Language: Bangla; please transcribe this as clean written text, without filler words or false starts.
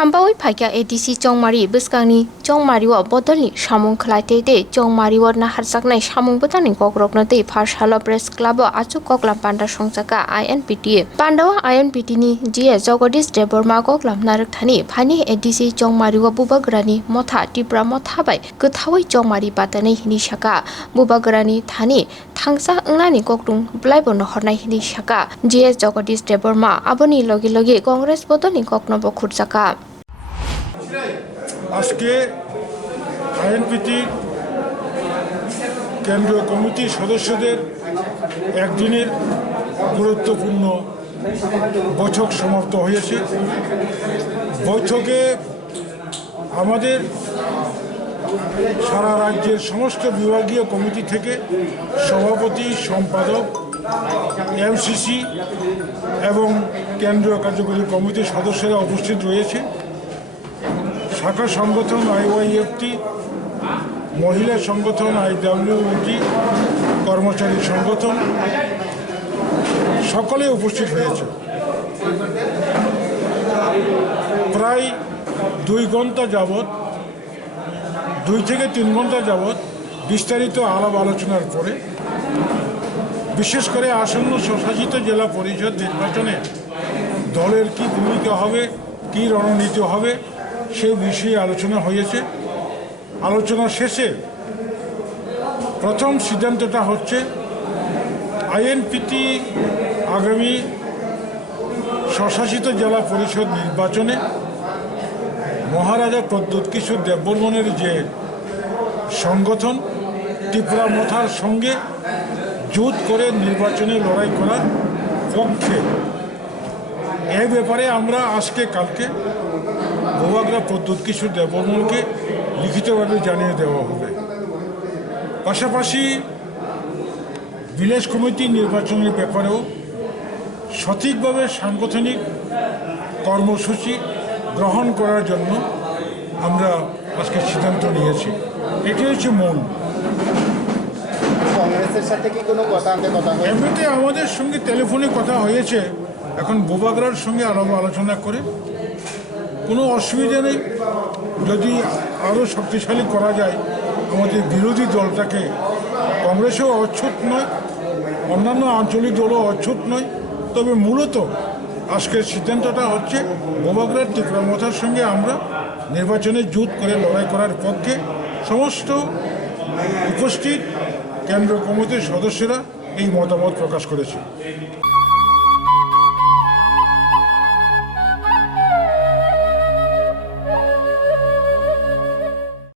Sambawi Paika ADC Chongmari Biskangni Chongmari wa Bodolni Samung Khlate de Chongmari wa Naharsaknai Samung Botani Kokrokno de Parshala Press Club Achu Koklam Panda Songsaka Inpt Pandawa Inpt ni GS Jogodis Deborma Koklam Narakthani Phani ADC Chongmari wa Bubagrani Motha Tipra Motha bai Gothawi Chongmari Batainai hini shaka Bubagrani Thani Thagsa Ngnani Koktung Blaibono Hornai hini shaka GS Jogodis Deborma Aboni Logi Logi Congress Bodoni Kokno Bokhurjaka আজকে আইএনপিটি কেন্দ্রীয় কমিটির সদস্যদের একদিনের গুরুত্বপূর্ণ বৈঠক সমাপ্ত হয়েছে। বৈঠকে আমাদের সারা রাজ্যের সমস্ত বিভাগীয় কমিটি থেকে সভাপতি, সম্পাদক, এমসিসি এবং কেন্দ্রীয় কার্যকরী কমিটির সদস্যরা উপস্থিত রয়েছে। শাখা সংগঠন আইওয়াইএফটি, মহিলা সংগঠন আইডব্লিউটি, কর্মচারী সংগঠন সকলে উপস্থিত হয়েছে। প্রায় 2 ঘন্টা যাবৎ 2 থেকে 3 ঘন্টা যাবৎ বিস্তারিত আলাপ আলোচনার পরে বিশেষ করে আসন্ন স্বশাসিত জেলা পরিষদ নির্বাচনে দলের কি ভূমিকা হবে, কি রণনীতি হবে সেই বিষয়ে আলোচনা হয়েছে। আলোচনা শেষে প্রথম সিদ্ধান্তটা হচ্ছে আইএনপিটি আগামী স্বশাসিত জেলা পরিষদ নির্বাচনে মহারাজা প্রদ্যোৎ কিশোর দেববর্মনের যে সংগঠন ত্রিপুরা মথার সঙ্গে জোট করে নির্বাচনে লড়াই করার পক্ষে। এই ব্যাপারে আমরা আজকে কালকে মহারাজা প্রদ্যোৎ কিশোর দেববর্মনকে লিখিতভাবে জানিয়ে দেওয়া হবে। পাশাপাশি ভিলেজ কমিটি নির্বাচনের ব্যাপারেও সঠিকভাবে সাংগঠনিক কর্মসূচি গ্রহণ করার জন্য আমরা আজকে সিদ্ধান্ত নিয়েছি। এটি হচ্ছে মূল। কংগ্রেসের সাথে কি কোনো কথা এমনিতে আমাদের সঙ্গে টেলিফোনে কথা হয়েছে। এখন বোবাগড়ার সঙ্গে আলোচনা করে কোনো অসুবিধা নেই। যদি আরও শক্তিশালী করা যায়, আমাদের বিরোধী দলটাকে, কংগ্রেসও অচ্ছুত নয়, অন্যান্য আঞ্চলিক দলও অচ্ছুত নয়। তবে মূলত আজকের সিদ্ধান্তটা হচ্ছে বোবাগড়ার ত্রিপুরা মথার সঙ্গে আমরা নির্বাচনে জোট করে লড়াই করার পক্ষে। সমস্ত উপস্থিত কেন্দ্রীয় কমিটির সদস্যরা এই মতামত প্রকাশ করেছে।